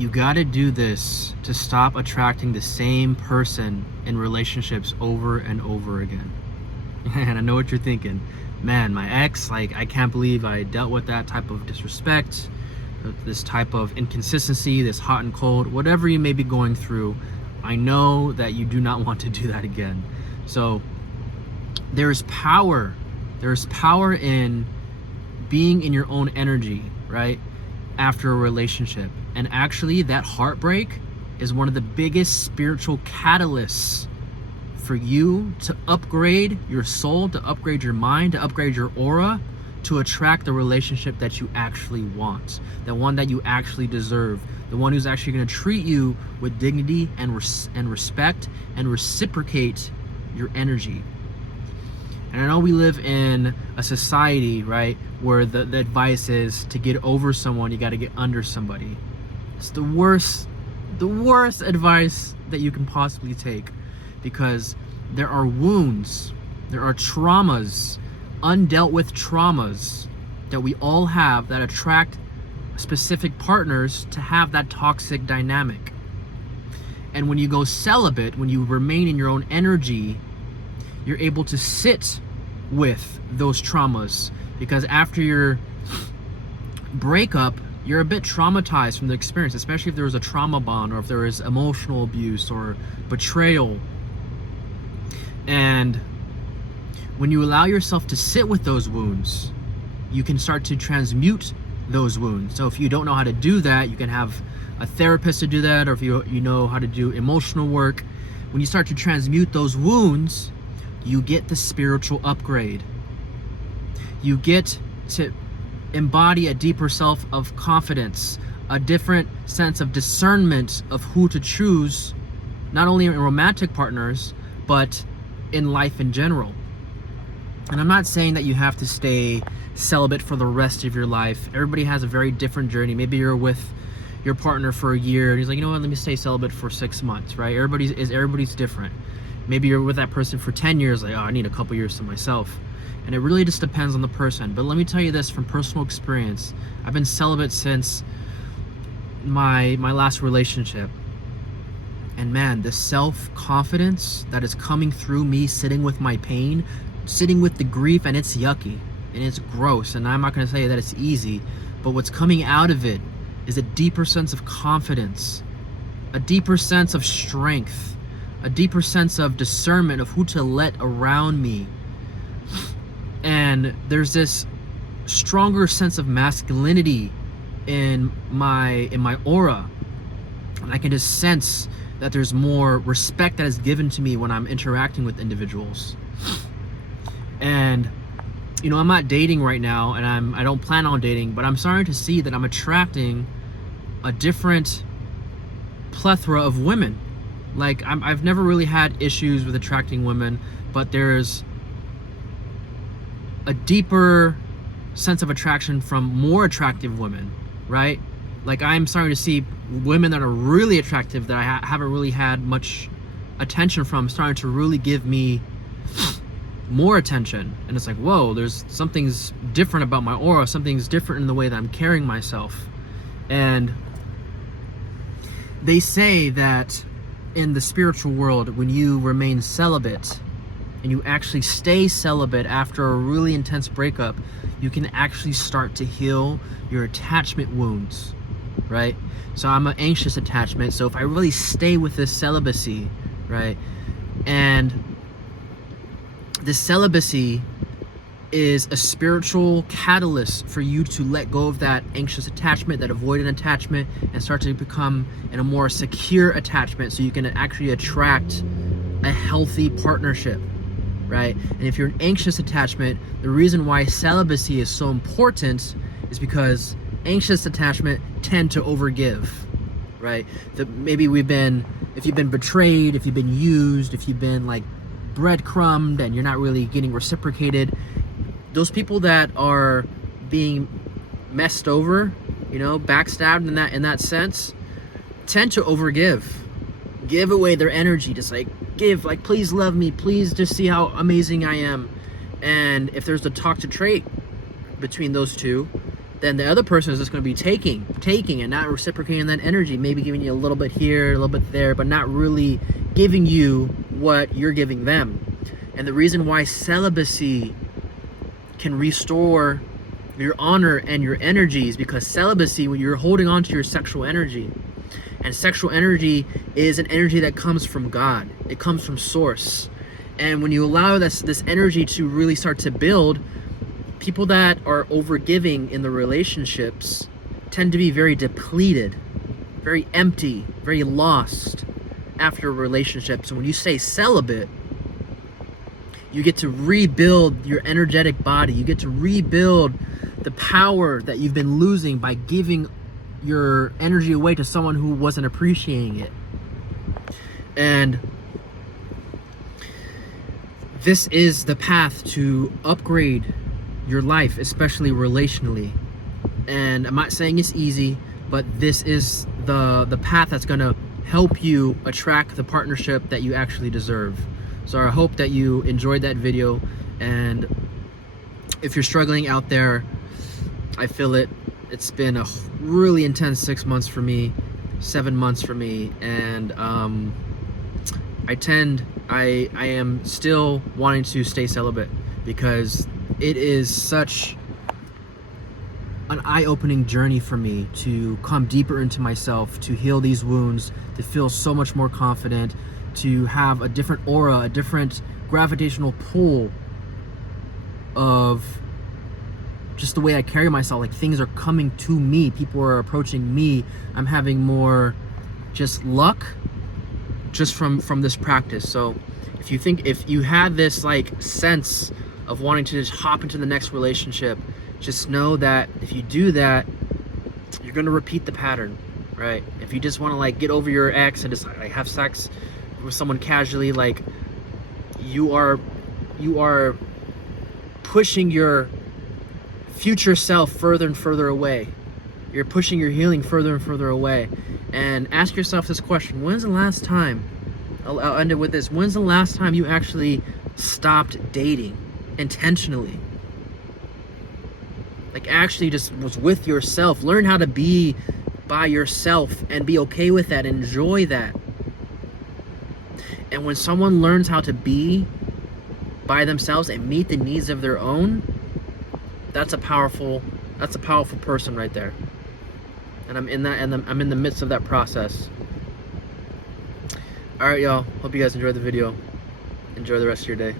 You gotta do this to stop attracting the same person in relationships over and over again. And I know what you're thinking. Man, my ex, like, I can't believe I dealt with that type of disrespect, this type of inconsistency, this hot and cold, whatever you may be going through. I know that you do not want to do that again. So there's power. There's power in being in your own energy, right? After a relationship. And actually, that heartbreak is one of the biggest spiritual catalysts for you to upgrade your soul, to upgrade your mind, to upgrade your aura, to attract the relationship that you actually want, the one that you actually deserve, the one who's actually going to treat you with dignity and respect and reciprocate your energy. And I know we live in a society, right, where the advice is to get over someone, you got to get under somebody. It's the worst advice that you can possibly take, because there are wounds, there are traumas, undealt with traumas that we all have that attract specific partners to have that toxic dynamic. And when you go celibate, when you remain in your own energy, you're able to sit with those traumas, because after your breakup, you're a bit traumatized from the experience, especially if there was a trauma bond or if there is emotional abuse or betrayal. And when you allow yourself to sit with those wounds, you can start to transmute those wounds. So if you don't know how to do that, you can have a therapist to do that, or if you know how to do emotional work. When you start to transmute those wounds, you get the spiritual upgrade. You get to embody a deeper self of confidence, a different sense of discernment of who to choose, not only in romantic partners, but in life in general. And I'm not saying that you have to stay celibate for the rest of your life. Everybody has a very different journey. Maybe you're with your partner for a year and he's like, you know what, let me stay celibate for 6 months, right? Everybody's different. Maybe you're with that person for 10 years, like, oh, I need a couple years to myself. And it really just depends on the person. But let me tell you this from personal experience. I've been celibate since my last relationship. And man, the self-confidence that is coming through me sitting with my pain, sitting with the grief, and it's yucky and it's gross. And I'm not going to say that it's easy, but what's coming out of it is a deeper sense of confidence, a deeper sense of strength, a deeper sense of discernment of who to let around me. And there's this stronger sense of masculinity in my aura. And I can just sense that there's more respect that is given to me when I'm interacting with individuals. And you know, I'm not dating right now, and I don't plan on dating, but I'm starting to see that I'm attracting a different plethora of women. Like, I've never really had issues with attracting women, but there's a deeper sense of attraction from more attractive women, right? Like, I'm starting to see women that are really attractive that I haven't really had much attention from starting to really give me more attention. And it's like, whoa, there's something's different about my aura, something's different in the way that I'm carrying myself. And they say that in the spiritual world, when you remain celibate and you actually stay celibate after a really intense breakup, you can actually start to heal your attachment wounds, right? So I'm an anxious attachment, so if I really stay with this celibacy, right, and the celibacy is a spiritual catalyst for you to let go of that anxious attachment, that avoidant attachment, and start to become in a more secure attachment so you can actually attract a healthy partnership, right? And if you're an anxious attachment, the reason why celibacy is so important is because anxious attachment tend to overgive, right? Maybe if you've been betrayed, if you've been used, if you've been like breadcrumbed and you're not really getting reciprocated, those people that are being messed over, you know, backstabbed in that sense, tend to overgive, give away their energy, just like give, like, please love me, please just see how amazing I am. And if there's a toxic trait between those two, then the other person is just going to be taking and not reciprocating that energy, maybe giving you a little bit here, a little bit there, but not really giving you what you're giving them. And the reason why celibacy can restore your honor and your energy is because celibacy, when you're holding on to your sexual energy, and sexual energy is an energy that comes from God. It comes from source. And when you allow this energy to really start to build, people that are overgiving in the relationships tend to be very depleted, very empty, very lost after relationships. And when you say celibate, you get to rebuild your energetic body. You get to rebuild the power that you've been losing by giving your energy away to someone who wasn't appreciating it. And this is the path to upgrade your life, especially relationally. And I'm not saying it's easy, but this is the path that's going to help you attract the partnership that you actually deserve. So I hope that you enjoyed that video, and if you're struggling out there, I feel it. It's been a really intense 6 months for me, 7 months for me, and I am still wanting to stay celibate because it is such an eye-opening journey for me to come deeper into myself, to heal these wounds, to feel so much more confident, to have a different aura, a different gravitational pull of just the way I carry myself. Like, things are coming to me, people are approaching me. I'm having more just luck just from this practice. So if you had this like sense of wanting to just hop into the next relationship, just know that if you do that, you're gonna repeat the pattern, right? If you just want to like get over your ex and just like have sex with someone casually, like you are pushing your future self further and further away. You're pushing your healing further and further away. And ask yourself this question: when's the last time, I'll end it with this, when's the last time you actually stopped dating intentionally? Like, actually just was with yourself. Learn how to be by yourself and be okay with that. Enjoy that. And when someone learns how to be by themselves and meet the needs of their own, that's a powerful person right there. And I'm in that, and I'm in the midst of that process. All right, y'all. Hope you guys enjoyed the video. Enjoy the rest of your day.